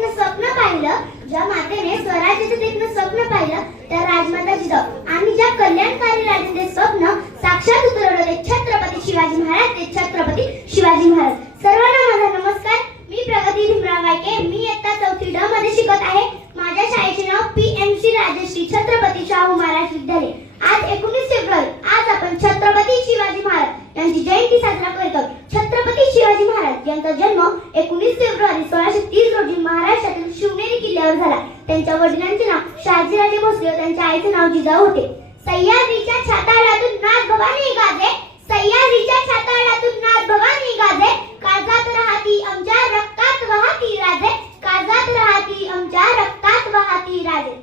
देखणं स्वप्न पाहिलं ज्या मातेने स्वराज्याचे देखणं स्वप्न पाहिलं त्या राजमाता जिजाऊ आणि ज्या कल्याणकारी राजाचे स्वप्न साक्षात उतरवलं ते छत्रपती शिवाजी महाराज ते छत्रपती शिवाजी महाराज. सर्वांना माझा नमस्कार. मी प्रगती भीमराव वायके मी इयत्ता चौथी ड मध्ये शिकत आहे. माझ्या शाळेचे नाव P M C Rajshri Chhatrapati Shahu Maharaj Vidyalaya. आज एकूण फेब्रुवारी आज आपण छत्रपती शिवाजी महाराज यांची जयंती साजरा करतो छत्रपती शिवाजी महाराज यांचा जन्म एकोणीस फेब्रुवारी सोळाशे तीस रोजी महाराष्ट्रातील शिवनेरी किल्ल्यावर झाला. त्यांच्या वडिलांचे नाव शहाजीराजे भोसले व त्यांच्या आईचे नाव जिजाऊ होते. सह्याद्रीच्या छाताळातून नाथ भवानी गाजे. सह्याद्रीच्या छाताळातून नाथ भवानी गाजे. काळजात राहती आमच्या रक्तात वाहती राजे. काळजात राहती आमच्या रक्तात वाहती राजे.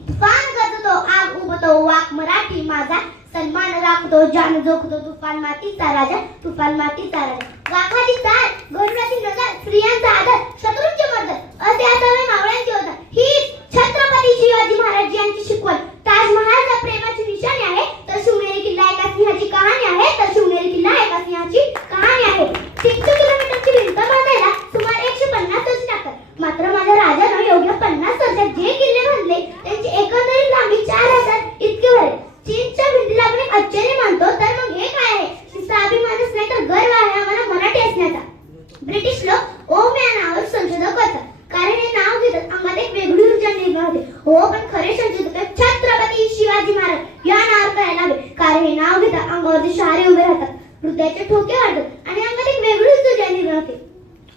तुफान गजतो आग उभतो वाक मराठी माझा. सन्मान राखतो जान जोखतो तुफान मातीचा राजा तुफान मातीचा राजा. वाखाली चाल गरुडाची नजर स्त्रियांचा आदर शत्रूंचे मर्द हो पण खरे संशोधक छत्रपती शिवाजी महाराज या नावावर करायला हवे कारण हे नाव घेता अंगावरती शहारे उभे राहतात. हृदयाचे ठोके वाढतात आणि अंगात एक वेगळीच ऊर्जा निर्माण होते.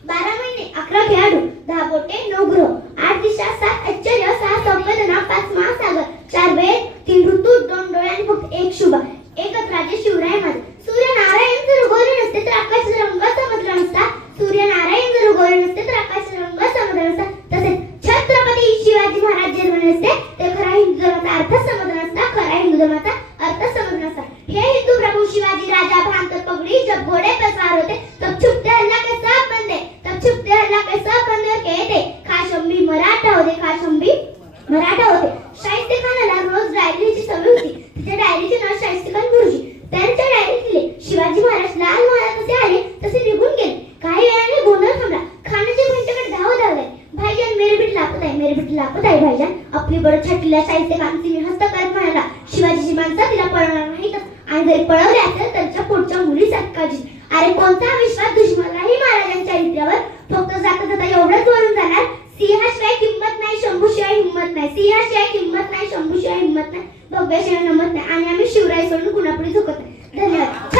बारा महिने अकरा खेळाडू दहा बोटे नऊ ग्रह आठ दिशा सात आश्चर्य सहा संवेदना पाच महासागर चार वेळ तीन ऋतू दोन डोळे आणि फक्त एक शुभ. एकच राजे शिवराय माझे. मराठा होते. शाहिस्ते खानाला रोज डायरीची सवय होती. तिच्या डायरीचे नाव शाहिस्ते खान गुरुजी. त्यांच्या डायरीतले शिवाजी महाराज लाल महाराज कसे आले तसे निघून गेले. काही वेळाने गोंधळ थांबला. खानाचे भिंतकडे धाव धावले. भाईजान मेरे लापत आहे मेरे लापत आहे भाईजान. आपली बरं छाटलेल्या शाहिस्ते खानची मी हस्त करत म्हणाला. शिवाजीची माणसं तिला पळणार नाहीतच आणि जर पळवले असेल त्यांच्या पुढच्या मुलीसारखा अरे कोणता योगेश यांना म्हणते आणि आम्ही शिवराय सोडून कुणापुढे झोकत धन्यवाद.